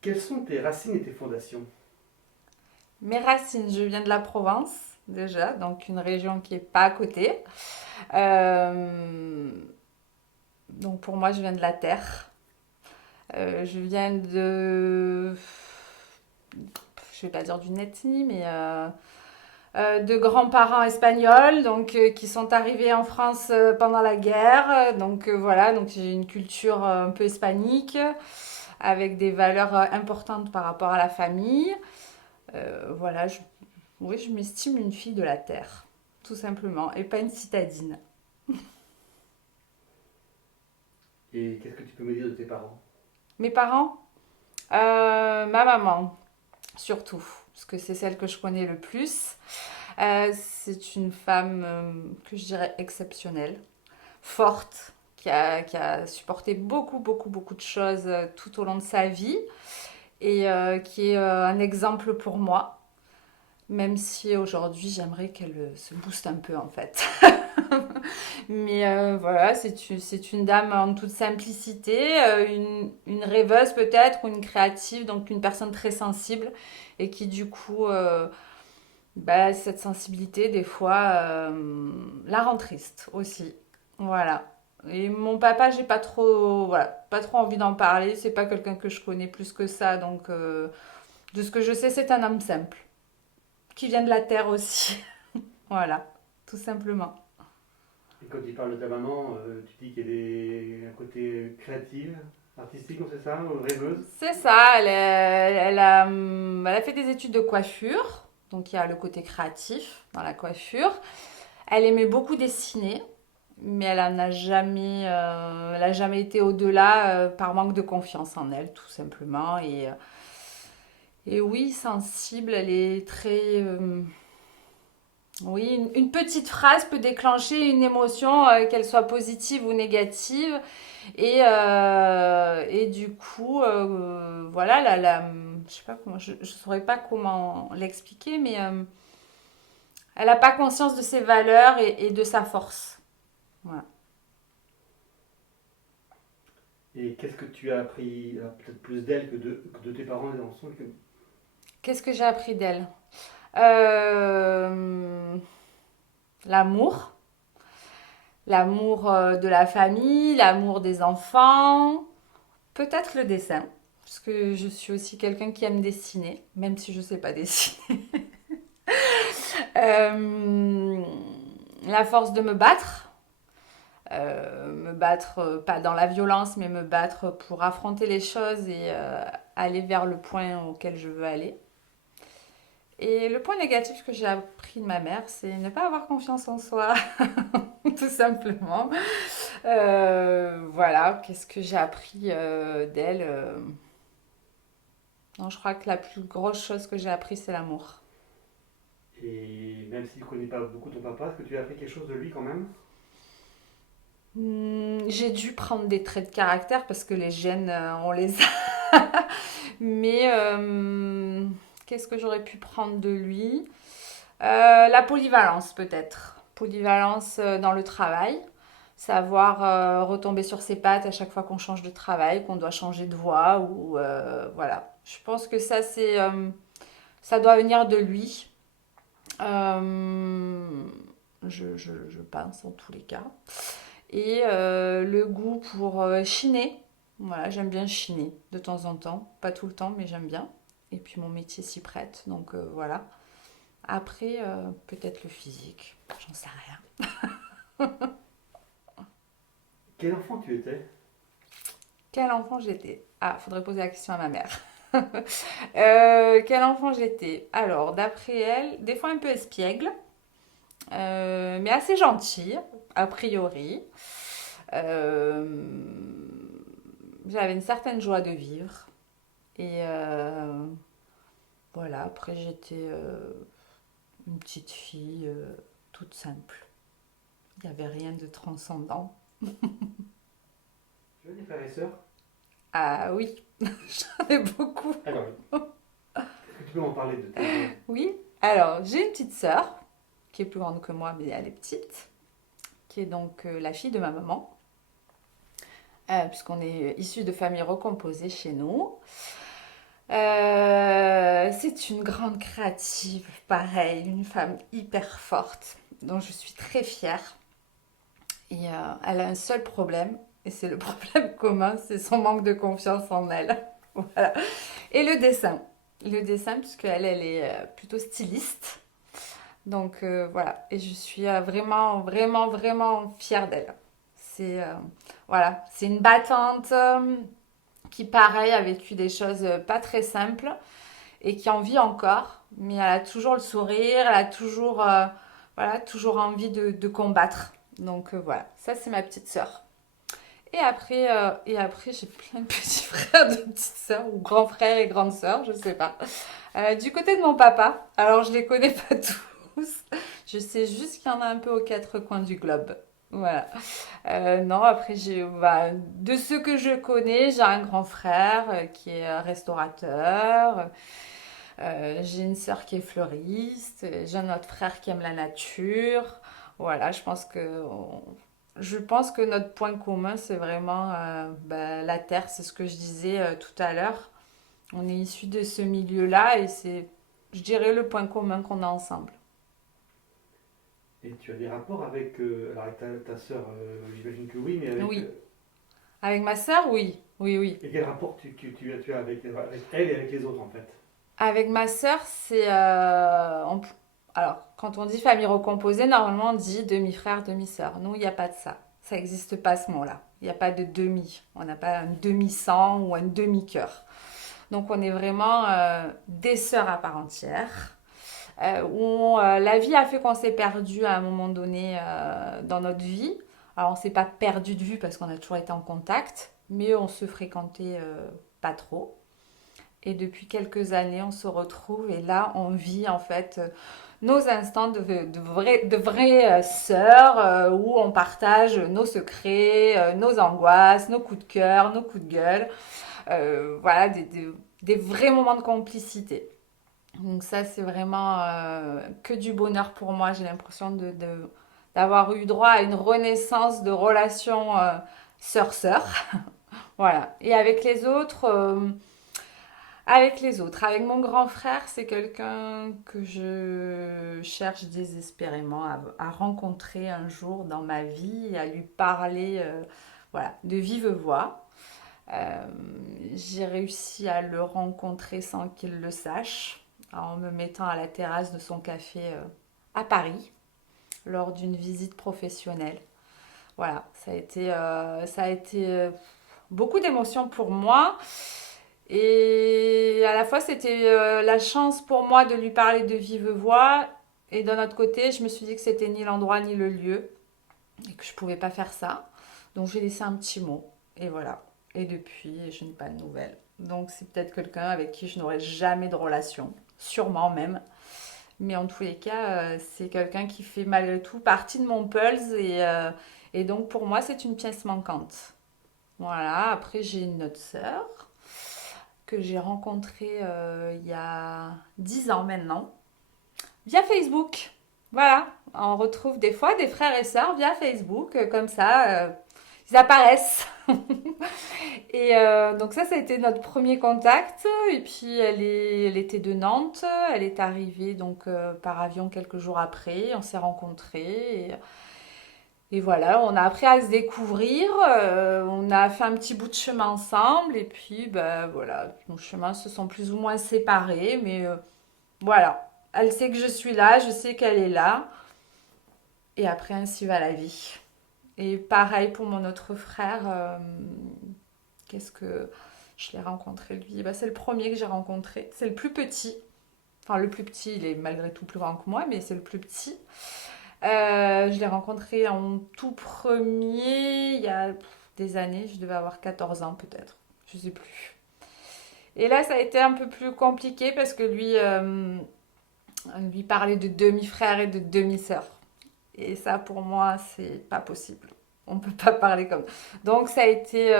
Quelles sont tes racines et tes fondations? Mes racines, je viens de la Provence déjà, donc une région qui est pas à côté. Euh, donc pour moi, je viens de la terre. Je viens je vais pas dire d'une ethnie, mais de grands-parents espagnols, donc qui sont arrivés en France pendant la guerre. Donc voilà, donc j'ai une culture un peu hispanique avec des valeurs importantes par rapport à la famille. Voilà, oui, je m'estime une fille de la terre, tout simplement, et pas une citadine. Et qu'est-ce que tu peux me dire de tes parents? Mes parents, ma maman, surtout, parce que c'est celle que je connais le plus. C'est une femme que je dirais exceptionnelle, forte, qui a supporté beaucoup, beaucoup, beaucoup de choses tout au long de sa vie et qui est un exemple pour moi, même si aujourd'hui j'aimerais qu'elle se booste un peu en fait. Mais voilà, c'est une dame en toute simplicité, une rêveuse peut-être, ou une créative, donc une personne très sensible et qui du coup, bah, cette sensibilité des fois la rend triste aussi. Voilà. Et mon papa, j'ai pas trop, voilà, pas trop envie d'en parler. C'est pas quelqu'un que je connais plus que ça, donc de ce que je sais, c'est un homme simple qui vient de la terre aussi. Voilà, tout simplement. Et quand tu parles de ta maman, tu dis qu'elle est un côté créative, artistique, on sait ça, ou rêveuse? C'est ça, elle a fait des études de coiffure, donc il y a le côté créatif dans la coiffure. Elle aimait beaucoup dessiner, mais elle a jamais été au-delà par manque de confiance en elle, tout simplement. Et oui, sensible, elle est très... oui, une petite phrase peut déclencher une émotion, qu'elle soit positive ou négative. Et du coup, voilà, je sais pas comment, je saurais pas comment l'expliquer, mais elle n'a pas conscience de ses valeurs et de sa force. Voilà. Et qu'est-ce que tu as appris, peut-être plus d'elle que de tes parents dans le sens que... Qu'est-ce que j'ai appris d'elle? Euh, L'amour. L'amour de la famille, l'amour des enfants, peut-être le dessin. Parce que je suis aussi quelqu'un qui aime dessiner, même si je ne sais pas dessiner. Euh, la force de me battre pas dans la violence, mais me battre pour affronter les choses et aller vers le point auquel je veux aller. Et le point négatif que j'ai appris de ma mère, c'est ne pas avoir confiance en soi, tout simplement. Voilà, qu'est-ce que j'ai appris d'elle Non, je crois que la plus grosse chose que j'ai appris, c'est l'amour. Et même si tu ne connais pas beaucoup ton papa, est-ce que tu as appris quelque chose de lui quand même? J'ai dû prendre des traits de caractère parce que les gènes, on les a. Mais qu'est-ce que j'aurais pu prendre de lui La polyvalence, peut-être. Polyvalence dans le travail. Savoir retomber sur ses pattes à chaque fois qu'on change de travail, qu'on doit changer de voie. Ou, voilà. Je pense que ça doit venir de lui. Euh, je pense en tous les cas. Et le goût pour chiner. Voilà, j'aime bien chiner de temps en temps. Pas tout le temps, mais j'aime bien. Et puis mon métier s'y prête, donc voilà. Après, peut-être le physique, j'en sais rien. Quel enfant tu étais? Quel enfant j'étais? Ah, faudrait poser la question à ma mère. Quel enfant j'étais? Alors, d'après elle, des fois un peu espiègle, mais assez gentille, a priori. Euh, J'avais une certaine joie de vivre. Et voilà, après j'étais une petite fille toute simple. Il n'y avait rien de transcendant. Tu as des frères et sœurs? Ah oui, j'en ai beaucoup. Alors, est-ce que tu peux m'en parler de tes... Oui, alors j'ai une petite sœur qui est plus grande que moi, mais elle est petite, qui est donc la fille de ma maman, puisqu'on est issus de familles recomposées chez nous. C'est une grande créative, pareil, une femme hyper forte, dont je suis très fière. Et elle a un seul problème, et c'est le problème commun, c'est son manque de confiance en elle. Voilà. Et le dessin. Le dessin, puisqu'elle, elle est plutôt styliste. Donc voilà, et je suis vraiment, vraiment, vraiment fière d'elle. C'est voilà, c'est une battante qui, pareil, a vécu des choses pas très simples et qui en vit encore, mais elle a toujours le sourire, elle a toujours, voilà, toujours envie de combattre. Donc voilà, ça c'est ma petite sœur. Et après j'ai plein de petits frères, de petites sœurs, ou grands frères et grandes sœurs, je sais pas. Du côté de mon papa, alors je les connais pas tous, je sais juste qu'il y en a un peu aux quatre coins du globe. Voilà. Non, après, bah, de ceux que je connais, j'ai un grand frère qui est restaurateur. J'ai une sœur qui est fleuriste. J'ai un autre frère qui aime la nature. Voilà, je pense que notre point commun, c'est vraiment bah, la terre. C'est ce que je disais tout à l'heure. On est issus de ce milieu-là et c'est, je dirais, le point commun qu'on a ensemble. Et tu as des rapports avec, alors avec ta sœur, j'imagine que oui, mais avec... Oui. Avec ma sœur, oui. Oui, oui. et quel rapport tu as avec elle et avec les autres en fait? Avec ma sœur, alors, quand on dit famille recomposée, normalement on dit demi-frère, demi-sœur. Nous, il n'y a pas de ça. Ça n'existe pas ce mot-là. Il n'y a pas de demi. On n'a pas un demi-sang ou un demi-cœur. Donc on est vraiment des sœurs à part entière. La vie a fait qu'on s'est perdu à un moment donné dans notre vie. Alors on ne s'est pas perdu de vue parce qu'on a toujours été en contact, mais on se fréquentait pas trop. Et depuis quelques années, on se retrouve et là, on vit en fait nos instants de vraies sœurs où on partage nos secrets, nos angoisses, nos coups de cœur, nos coups de gueule. Voilà, des vrais moments de complicité. Donc ça, c'est vraiment que du bonheur pour moi. J'ai l'impression d'avoir eu droit à une renaissance de relations sœur-sœur. Voilà. Et avec les autres, avec mon grand frère, c'est quelqu'un que je cherche désespérément à rencontrer un jour dans ma vie et à lui parler voilà, de vive voix. Euh, j'ai réussi à le rencontrer sans qu'il le sache, en me mettant à la terrasse de son café à Paris lors d'une visite professionnelle. Voilà, ça a été beaucoup d'émotions pour moi. Et à la fois, c'était la chance pour moi de lui parler de vive voix. Et d'un autre côté, je me suis dit que c'était ni l'endroit ni le lieu et que je pouvais pas faire ça. Donc j'ai laissé un petit mot. Et voilà. Et depuis, je n'ai pas de nouvelles. Donc c'est peut-être quelqu'un avec qui je n'aurai jamais de relation. Sûrement même. Mais en tous les cas, c'est quelqu'un qui fait malgré tout partie de mon pulse. Et donc pour moi, c'est une pièce manquante. Voilà. Après, j'ai une autre sœur que j'ai rencontré il y a 10 ans maintenant, via Facebook. Voilà, on retrouve des fois des frères et sœurs via Facebook, comme ça, ils apparaissent. Et donc ça a été notre premier contact. Et puis elle était de Nantes, elle est arrivée donc par avion quelques jours après, on s'est rencontrés. Et voilà, on a appris à se découvrir, on a fait un petit bout de chemin ensemble, et puis ben, voilà, nos chemins se sont plus ou moins séparés, mais voilà, elle sait que je suis là, je sais qu'elle est là, et après ainsi va la vie. Et pareil pour mon autre frère, qu'est-ce que je l'ai rencontré lui? Ben, c'est le premier que j'ai rencontré, c'est le plus petit, enfin le plus petit, il est malgré tout plus grand que moi, mais c'est le plus petit. Je l'ai rencontré en tout premier il y a des années, je devais avoir 14 ans peut-être, je sais plus. Et là, ça a été un peu plus compliqué parce que lui parlait de demi-frère et de demi-sœur. Et ça, pour moi, c'est pas possible. On ne peut pas parler comme ça. Donc, ça a été,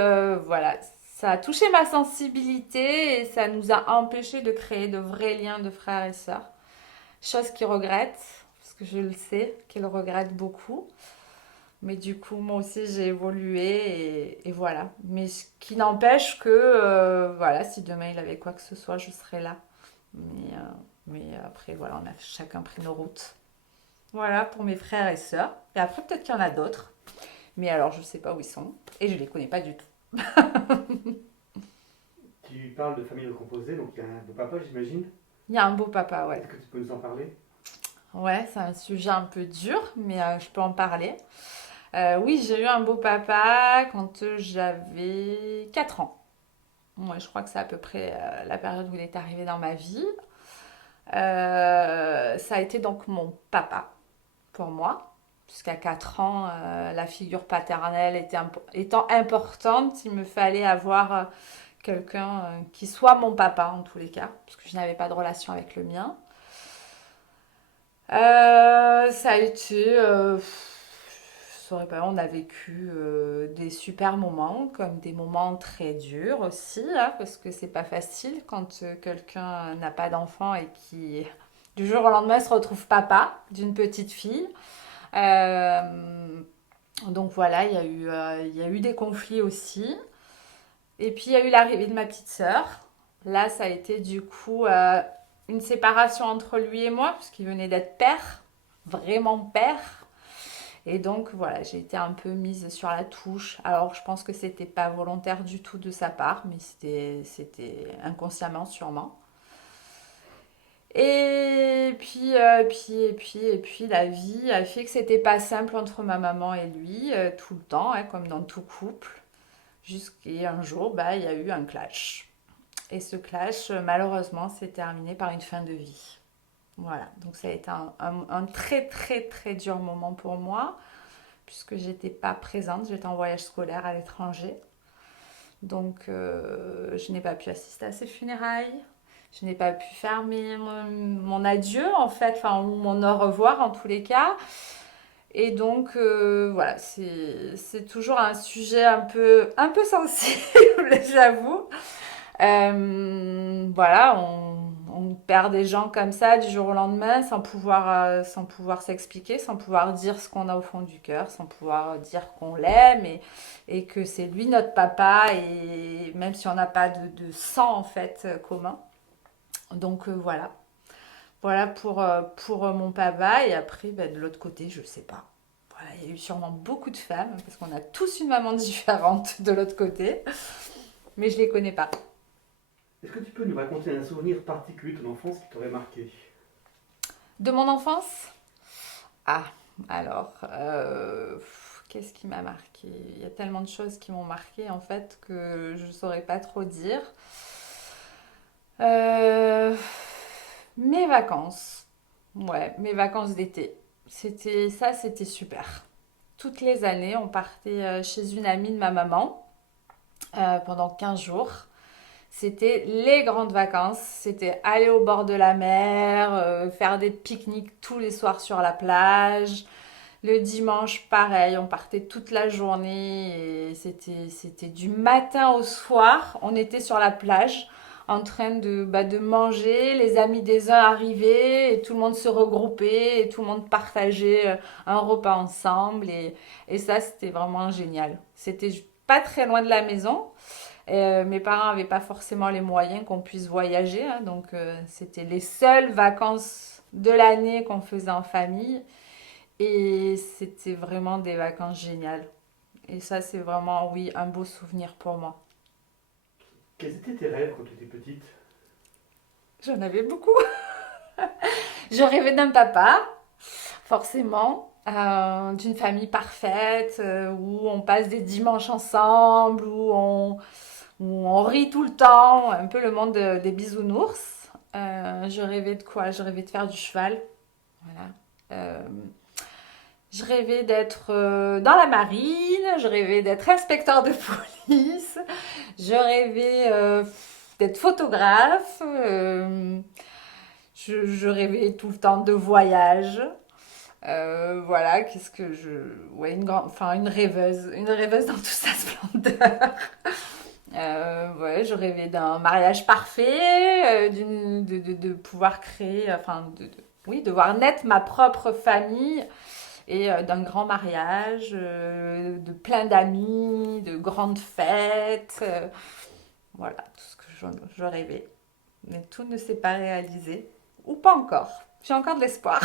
voilà, ça a touché ma sensibilité et ça nous a empêché de créer de vrais liens de frères et sœurs. Chose qu'il regrette, parce que je le sais, qu'il regrette beaucoup. Mais du coup, moi aussi, j'ai évolué et voilà. Mais ce qui n'empêche que, voilà, si demain il avait quoi que ce soit, je serais là. Mais après, voilà, on a chacun pris nos routes. Voilà pour mes frères et sœurs. Et après, peut-être qu'il y en a d'autres. Mais alors, je sais pas où ils sont. Et je les connais pas du tout. Tu parles de famille recomposée, donc il y a un beau papa, j'imagine. Il y a un beau papa, ouais. Est-ce que tu peux nous en parler? Ouais, c'est un sujet un peu dur, mais je peux en parler. Oui, j'ai eu un beau papa quand j'avais 4 ans. Ouais, je crois que c'est à peu près la période où il est arrivé dans ma vie. Ça a été donc mon papa pour moi. Jusqu'à 4 ans, la figure paternelle étant importante, il me fallait avoir quelqu'un qui soit mon papa en tous les cas, parce que je n'avais pas de relation avec le mien. Ça a été, je saurais pas, on a vécu des super moments, comme des moments très durs aussi, hein, parce que c'est pas facile quand quelqu'un n'a pas d'enfant et qui, du jour au lendemain, se retrouve papa d'une petite fille. Euh, donc voilà, il y a eu des conflits aussi. Et puis il y a eu l'arrivée de ma petite sœur. Là, ça a été du coup une séparation entre lui et moi, puisqu'il venait d'être père, vraiment père. Et donc voilà, j'ai été un peu mise sur la touche. Alors je pense que c'était pas volontaire du tout de sa part, mais c'était inconsciemment sûrement. Et puis, la vie a fait que c'était pas simple entre ma maman et lui, tout le temps, hein, comme dans tout couple. Jusqu'à un jour, bah, il y a eu un clash. Et ce clash, malheureusement, s'est terminé par une fin de vie. Voilà, donc ça a été un très très très dur moment pour moi, puisque j'étais pas présente, j'étais en voyage scolaire à l'étranger. Donc je n'ai pas pu assister à ses funérailles, je n'ai pas pu faire mon adieu en fait, enfin mon au revoir en tous les cas. Et donc voilà, c'est toujours un sujet un peu sensible, j'avoue. Voilà, on perd des gens comme ça du jour au lendemain sans pouvoir s'expliquer, sans pouvoir dire ce qu'on a au fond du cœur, sans pouvoir dire qu'on l'aime et que c'est lui notre papa, et même si on n'a pas de sang en fait commun. Donc voilà. Voilà pour mon papa. Et après, ben, de l'autre côté, je sais pas. Voilà, il y a eu sûrement beaucoup de femmes, parce qu'on a tous une maman différente de l'autre côté, mais je les connais pas. Est-ce que tu peux nous raconter un souvenir particulier de ton enfance qui t'aurait marqué? De mon enfance? Ah, alors, qu'est-ce qui m'a marqué? Il y a tellement de choses qui m'ont marqué en fait que je saurais pas trop dire. Euh, Mes vacances. Ouais, mes vacances d'été. C'était super. Toutes les années, on partait chez une amie de ma maman pendant 15 jours. C'était les grandes vacances. C'était aller au bord de la mer, faire des pique-niques tous les soirs sur la plage. Le dimanche, pareil, on partait toute la journée et c'était du matin au soir. On était sur la plage en train de manger. Les amis des uns arrivaient et tout le monde se regroupait et tout le monde partageait un repas ensemble. Et ça, c'était vraiment génial. C'était pas très loin de la maison. Mes parents n'avaient pas forcément les moyens qu'on puisse voyager, hein, donc c'était les seules vacances de l'année qu'on faisait en famille. Et c'était vraiment des vacances géniales. Et ça, c'est vraiment, oui, un beau souvenir pour moi. Quels étaient tes rêves quand tu étais petite? J'en avais beaucoup. Je rêvais d'un papa, forcément, d'une famille parfaite, où on passe des dimanches ensemble, où on rit tout le temps, un peu le monde des bisounours. Je rêvais de quoi? Je rêvais de faire du cheval. Voilà. Euh, Je rêvais d'être dans la marine, je rêvais d'être inspecteur de police, je rêvais d'être photographe, je rêvais tout le temps de voyage. Voilà, qu'est-ce que je... Ouais, enfin, une rêveuse dans toute sa splendeur. Ouais, je rêvais d'un mariage parfait, de pouvoir créer, enfin, oui, de voir naître ma propre famille et d'un grand mariage, de plein d'amis, de grandes fêtes. Voilà, tout ce que je rêvais. Mais tout ne s'est pas réalisé. Ou pas encore. J'ai encore de l'espoir.